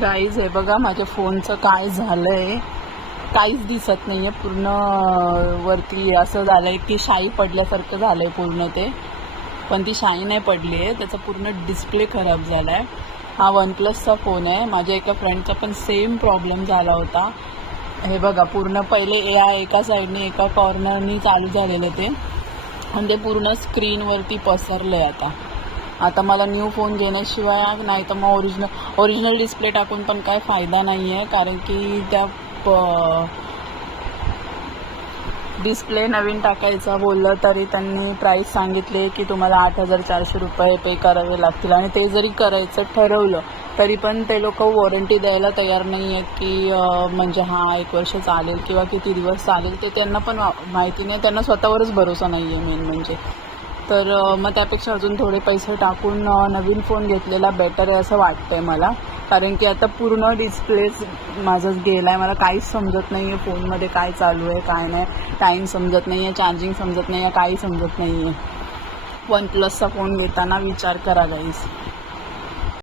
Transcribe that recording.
Guys हे बघा माझ्या फोनचं काय झालंय, काहीच दिसत नाहीये. पूर्ण वरती असं झालंय की शाई पडल्यासारखं झालंय पूर्ण ते, पण ती शाई नाही पडली आहे, त्याचा पूर्ण डिस्प्ले खराब झालाय. हा OnePlusचा फोन आहे. माझ्या एका फ्रेंडचा पण सेम प्रॉब्लेम झाला होता. हे बघा पूर्ण पहिले एका साईडने एका कॉर्नरनी चालू झालेलं ते, आणि ते पूर्ण स्क्रीनवरती पसरलंय. आता मला न्यू फोन घेण्याशिवाय नाही तर मग ओरिजिनल डिस्प्ले टाकून पण काय फायदा नाही आहे, कारण की त्या डिस्प्ले नवीन टाकायचा बोललं तरी त्यांनी प्राईस सांगितले की तुम्हाला 8,400 रुपये पे करावे लागतील. आणि ते जरी करायचं ठरवलं तरी पण ते लोक वॉरंटी द्यायला तयार नाही आहेत की म्हणजे 1 वर्ष चालेल किंवा किती दिवस चालेल ते त्यांना पण माहिती नाही. त्यांना स्वतःवरच भरोसा नाही आहे मेन म्हणजे. तर मग त्यापेक्षा अजून थोडे पैसे टाकून नवीन फोन घेतलेला बेटर आहे असं वाटतंय मला. कारण की आता पूर्ण डिस्प्लेच माझंच गेला आहे. मला काहीच समजत नाही आहे फोनमध्ये काय चालू आहे काय नाही. टाईम समजत नाही आहे, चार्जिंग समजत नाही आहे, काही समजत नाही आहे. OnePlusचा फोन घेताना विचार करा गाईस.